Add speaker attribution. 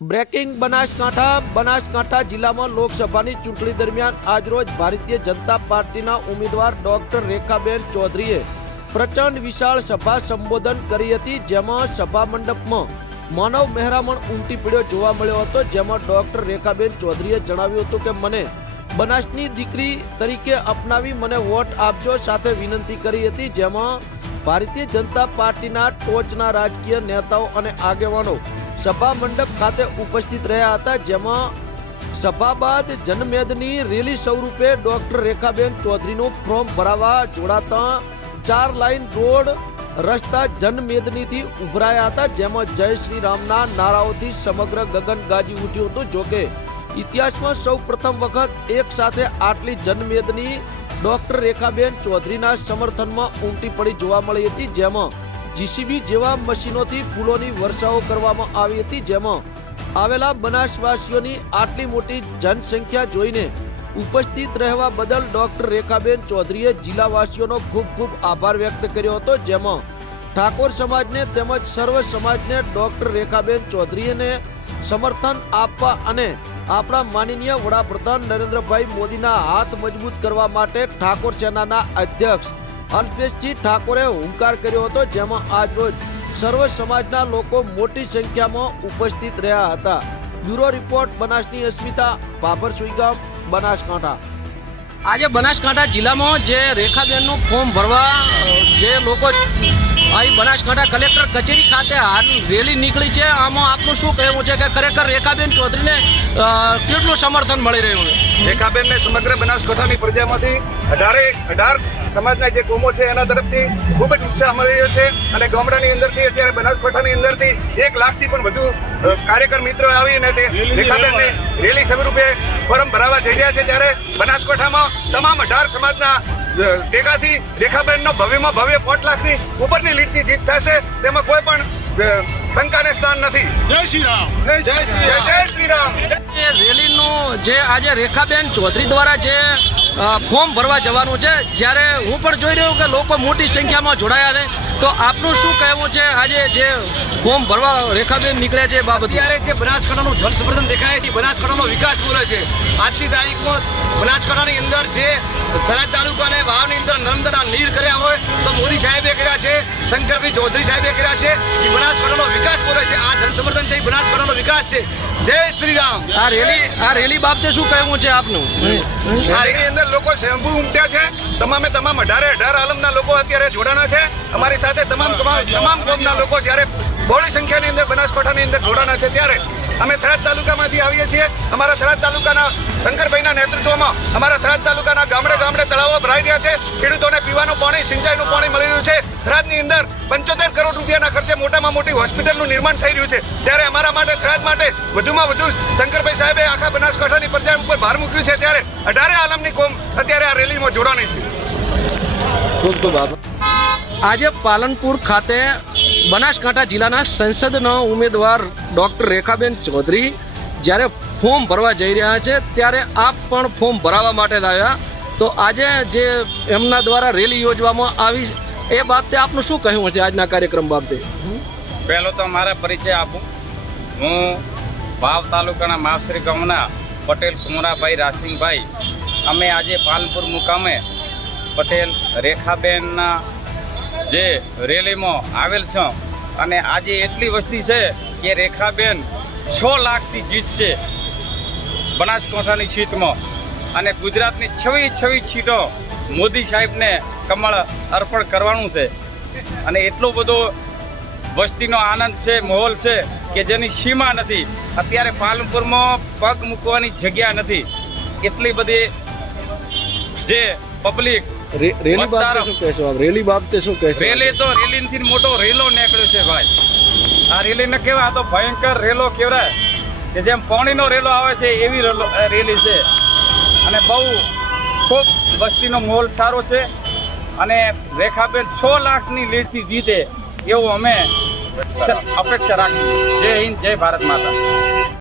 Speaker 1: Breaking Banaskantha Banaskantha જિલ્લામાં લોકસભાની ચૂંટણી દરમિયાન આજરોજ ભારતીય જનતા પાર્ટીના ઉમેદવાર ડોક્ટર રેખાબેન ચૌધરીએ પ્રચંડ વિશાળ સભા સંબોધન કરી હતી, જેમાં સભા મંડપમાં માનવ મહેરામણ ઉમટી પડ્યો જોવા મળ્યો હતો, જેમાં ડોક્ટર રેખાબેન ચૌધરીએ જણાવ્યું હતું કે, મને બનાસની દીકરી તરીકે અપનાવી મને વોટ આપજો સાથે વિનંતી કરી હતી, જેમાં ભારતીય જનતા પાર્ટીના ટોચના રાજકીય નેતાઓ અને આગેવાનો સભા મંડપ ખાતે ઉપસ્થિત રહ્યા હતા, જેમાં સભા બાદ જનમેદની રેલી સ્વરૂપે ડોક્ટર રેખાબેન ચૌધરીનું ફોર્મ ભરાવા જોડાતા ચાર લાઇન રોડ રસ્તા જનમેદનીથી ઉભરાયા હતા, જેમાં જય શ્રી રામના નારાઓથી સમગ્ર ગગન ગાજી ઉઠ્યું હતું. જોકે ઇતિહાસમાં સૌ પ્રથમ વખત એક સાથે આટલી જનમેદની ડોક્ટર રેખાબેન ચૌધરીના સમર્થનમાં ઉમટી પડી જોવા મળી હતી, જેમાં જીસીબી જેવા મશીનોથી ફૂલોની વર્ષાઓ કરવામાં આવી હતી, જેમાં આવેલા બનાસવાસીઓની આટલી મોટી જનસંખ્યા જોઈને ઉપસ્થિત રહેવા બદલ ડોક્ટર રેખાબેન ચૌધરીએ જિલ્લાવાસીઓનો ખૂબ ખૂબ આભાર વ્યક્ત કર્યો હતો, જેમાં ઠાકોર સમાજને તેમજ સર્વ સમાજને ડોક્ટર રેખાબેન ચૌધરીને સમર્થન આપવા અને આપણા માનનીય વડાપ્રધાન નરેન્દ્રભાઈ મોદીના હાથ મજબૂત કરવા માટે ઠાકોર સેનાના અધ્યક્ષ અલ્પેશજી ઠાકોરે હુંકાર કર્યો હતો, જેમાં આજરોજ સર્વ સમાજના લોકો મોટી સંખ્યામાં ઉપસ્થિત રહ્યા હતા. બ્યુરો રિપોર્ટ, બનાસની અસ્મિતા બાબર સુઈગામ, બનાસકાંઠા. આજે બનાસકાંઠા જિલ્લામાં જે રેખાબેનનું ફોર્મ ભરવા જે લોકો અહીં બનાસકાંઠા કલેક્ટર કચેરી ખાતે રેલી નીકળી છે. આમાં આપનું શું કહેવું છે કે ખરેખર રેખાબેન ચૌધરીને કેટલું સમર્થન મળી રહ્યું છે?
Speaker 2: રેખાબેનને સમગ્ર બનાસકાંઠાની પ્રજામાંથી અઢારે, અઢાર સમાજના જે કોમો છે એના તરફથી ખૂબ જ ઉત્સાહ મળી રહ્યો છે અને ગામડાની અંદરથી, અત્યારે બનાસકાંઠાની અંદરથી એક લાખથી પણ વધુ કાર્યકર મિત્રો આવીને તે રેખાબેનને રેલી સ્વરૂપે ફોરમ ભરાવા જઈ રહ્યા છે. ત્યારે બનાસકાંઠામાં તમામ અઢાર સમાજના ભેગાથી રેખાબેનનો ભવ્યમાં ભવ્ય પોટ લાખની ઉપરની લીટની જીત થશે તેમાં કોઈ પણ શંકાને સ્થાન નથી.
Speaker 3: જય શ્રી રામ.
Speaker 2: જય શ્રી રામ. જય શ્રી રામ.
Speaker 1: રેલીનું જે આજે રેખાબેન ચૌધરી દ્વારા જે ફોર્મ ભરવા જવાનું છે જ્યારે હું પણ જોઈ રહ્યો કે લોકો મોટી સંખ્યામાં જોડાયા છે તો આપનું શું કહેવું છે આજે જે ફોર્મ ભરવા રેખાબેન નીકળ્યા છે બાબત?
Speaker 4: અત્યારે જે બનાસકાંઠાનું જનસમર્થન દેખાય છે બનાસકાંઠાનો વિકાસ બોલે છે. આજની તારીખમાં બનાસકાંઠાની અંદર જે થરાદ તાલુકાને વાવની અંદર નર્મદાના નીર કર્યા હોય તો મોદી સાહેબે કર્યા છે શંકરભાઈ ચૌધરી સાહેબે કર્યા છે એ બનાસકાંઠાનો વિકાસ બોલે છે. આ જનસમર્થન છે એ બનાસકાંઠાનો વિકાસ છે. જય શ્રી રામ
Speaker 1: આ રેલી આ રેલી બાબતે શું કહેવું છે આપનું?
Speaker 2: આ રેલી અંદર લોકો શેમ્પુ ઉમટ્યા છે. તમામે તમામ અઢારે અઢાર આલમના લોકો અત્યારે જોડાણા છે. અમારી સાથે તમામ તમામ તમામ કોમના લોકો જ્યારે બહોળી સંખ્યાની અંદર બનાસકાંઠાની અંદર જોડાણા છે ત્યારે અમે થરાદ તાલુકામાંથી આવીએ છીએ. અમારા થરાદ તાલુકાના શંકરભાઈના નેતૃત્વમાં અમારા થરાદ તાલુકાના ગામડે ગામડે તળાવો ભરાઈ રહ્યા છે. ખેડૂતોને પીવાનું પાણી સિંચાઈનું પાણી મળી રહ્યું છે. થરાદની અંદર પંચોતેર કરોડ રૂપિયાના ખર્ચે મોટામાં મોટી હોસ્પિટલનું નિર્માણ થઈ રહ્યું છે. ત્યારે અમારા માટે થરાદ માટે વધુમાં વધુ શંકરભાઈ સાહેબે આખા બનાસકાંઠાની પ્રજા ઉપર ભાર મૂક્યું છે. ત્યારે અઢારે આલમની કોમ અત્યારે આ રેલીમાં જોડાણી છે.
Speaker 1: આજે પાલનપુર ખાતે બનાસકાંઠા જિલ્લાના સંસદના ઉમેદવાર ડોક્ટર રેખાબેન ચૌધરી જ્યારે ફોર્મ ભરવા જઈ રહ્યા છે, ત્યારે આપ પણ ફોર્મ ભરાવા માટે આવ્યા. તો આજે જે એમના દ્વારા રેલી યોજવામાં આવી એ બાબતે આપનું શું કહેવું હશે આજના કાર્યક્રમ બાબતે?
Speaker 5: પહેલો તો મારા પરિચય આપું. હું ભાવ તાલુકાના માવશ્રી ગામના પટેલ કુમરાભાઈ રાસિંગભાઈ. અમે આજે પાલનપુર મુકામે પટેલ રેખાબેનના જે રેલીમાં આવેલ છે. અને આજે એટલી વસ્તી છે કે રેખાબેન છ લાખથી જીત છે બનાસકાંઠાની સીટમાં. અને ગુજરાતની છવી છવી સીટો મોદી સાહેબને કમળ અર્પણ કરવાનું છે. અને એટલો બધો વસ્તીનો આનંદ છે, માહોલ છે કે જેની સીમા નથી. અત્યારે પાલનપુરમાં પગ મૂકવાની જગ્યા નથી. એટલી બધી જે પબ્લિક
Speaker 1: રેલી બાબતે શું કહેશો રેલી બાબતે શું કહેશો
Speaker 5: રેલી તો રેલીથી મોટો રેલો નીકળ્યો છે ભાઈ. આ રેલીને કેવા? તો ભયંકર રેલો કહેવાય કે જેમ પોણીનો રેલો આવે છે એવી રેલો- રેલી છે. અને બહુ ખૂબ વસ્તીનો માહોલ સારો છે અને રેખાબેન છ લાખની લીડથી જીતે એવું અમે અપેક્ષા રાખીએ. જય હિન્દ જય ભારત માતા.